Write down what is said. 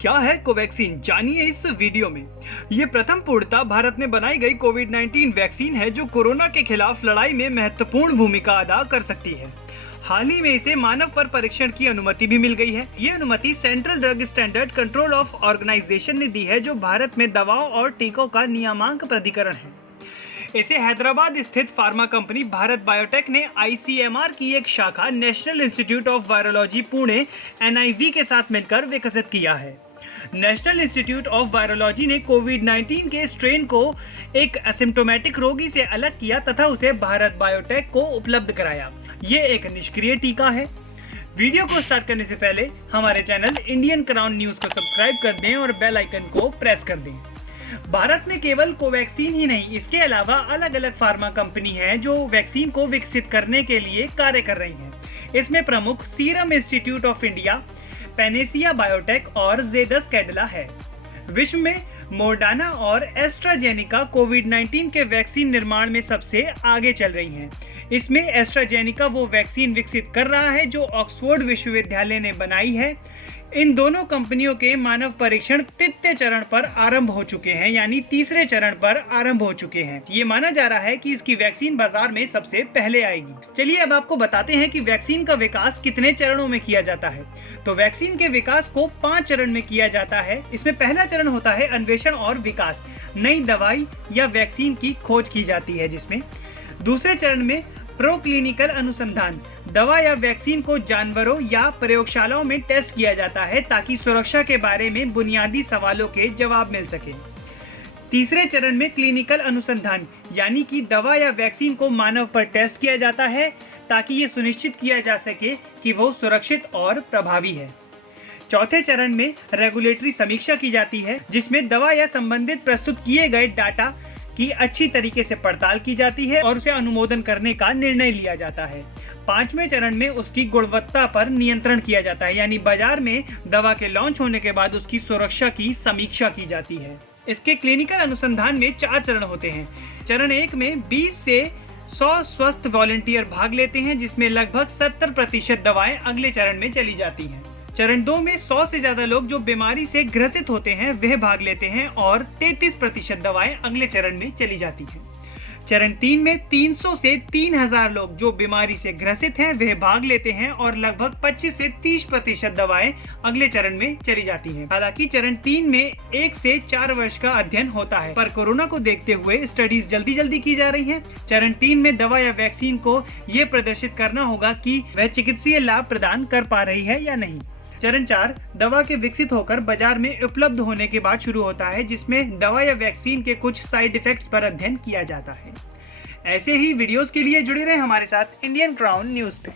क्या है कोवैक्सीन, जानिए इस वीडियो में। ये प्रथम पूर्णतः भारत में बनाई गई कोविड-19 वैक्सीन है जो कोरोना के खिलाफ लड़ाई में महत्वपूर्ण भूमिका अदा कर सकती है। हाल ही में इसे मानव पर परीक्षण की अनुमति भी मिल गई है। ये अनुमति central drug standard control of organisation ने दी है, जो भारत में दवाओं और टीकों का नियामक प्राधिकरण है। इसे हैदराबाद स्थित फार्मा कंपनी भारत बायोटेक ने ICMR की एक शाखा national institute of virology Pune NIV के साथ मिलकर विकसित किया है। नेशनल इंस्टीट्यूट ऑफ वायरोलॉजी ने कोविड-19 के स्ट्रेन को एक एसिम्प्टोमेटिक रोगी से अलग किया तथा उसे भारत बायोटेक को उपलब्ध कराया। ये एक निष्क्रिय टीका है। वीडियो को स्टार्ट करने से पहले हमारे चैनल इंडियन क्राउन न्यूज को सब्सक्राइब कर दें और बेल आइकन को प्रेस कर दें। भारत में केवल कोवैक्सीन ही नहीं, इसके अलावा अलग अलग फार्मा कंपनी हैं जो वैक्सीन को विकसित करने के लिए कार्य कर रही हैं। इसमें प्रमुख serum institute of India, Panacea biotech और जेडस कैडिला है। विश्व में मोडर्ना और एस्ट्राजेनिका कोविड-19 के वैक्सीन निर्माण में सबसे आगे चल रही हैं। इसमें एस्ट्राजेनिका वो वैक्सीन विकसित कर रहा है जो ऑक्सफोर्ड विश्वविद्यालय ने बनाई है। इन दोनों कंपनियों के मानव परीक्षण तृतीय चरण पर आरंभ हो चुके हैं, यानी तीसरे चरण पर आरंभ हो चुके हैं। ये माना जा रहा है कि इसकी वैक्सीन बाजार में सबसे पहले आएगी। चलिए अब आपको बताते हैं कि वैक्सीन का विकास कितने चरणों में किया जाता है। तो वैक्सीन के विकास को 5 चरण में किया जाता है। इसमें पहला चरण होता है अन्वेषण और विकास, नई दवाई या वैक्सीन की खोज की जाती है जिसमें। दूसरे चरण में प्रोक्लिनिकल अनुसंधान, दवा या वैक्सीन को जानवरों या प्रयोगशालाओं में टेस्ट किया जाता है ताकि सुरक्षा के बारे में बुनियादी सवालों के जवाब मिल सके। तीसरे चरण में क्लिनिकल अनुसंधान, यानी कि दवा या वैक्सीन को मानव पर टेस्ट किया जाता है ताकि ये सुनिश्चित किया जा सके कि वो सुरक्षित और प्रभावी है। चौथे चरण में रेगुलेटरी समीक्षा की जाती है, जिसमें दवा या संबंधित प्रस्तुत किए गए डाटा की अच्छी तरीके से पड़ताल की जाती है और उसे अनुमोदन करने का निर्णय लिया जाता है। पांचवें चरण में उसकी गुणवत्ता पर नियंत्रण किया जाता है, यानी बाजार में दवा के लॉन्च होने के बाद उसकी सुरक्षा की समीक्षा की जाती है। इसके क्लिनिकल अनुसंधान में 4 चरण होते हैं। चरण 1 में 20 से 100 स्वस्थ वॉलंटियर भाग लेते हैं, जिसमें लगभग 70% दवाएं अगले चरण में चली जाती हैं। चरण 2 में 100 से ज्यादा लोग जो बीमारी से ग्रसित होते हैं वह भाग लेते हैं और 33% दवाएं अगले चरण में चली जाती हैं। चरण 3 में 300 से 3000 लोग जो बीमारी से ग्रसित हैं वह भाग लेते हैं और लगभग 25 से 30% दवाएं अगले चरण में चली जाती हैं। हालांकि चरण 3 में 1 से 4 वर्ष का अध्ययन होता है, पर कोरोना को देखते हुए स्टडीज जल्दी की जा रही हैं। चरण 3 में दवा या वैक्सीन को ये प्रदर्शित करना होगा कि वह चिकित्सीय लाभ प्रदान कर पा रही है या नहीं। चरण 4 दवा के विकसित होकर बाजार में उपलब्ध होने के बाद शुरू होता है, जिसमें दवा या वैक्सीन के कुछ साइड इफेक्ट्स पर अध्ययन किया जाता है। ऐसे ही वीडियोस के लिए जुड़े रहें हमारे साथ इंडियन क्राउन न्यूज़ पे।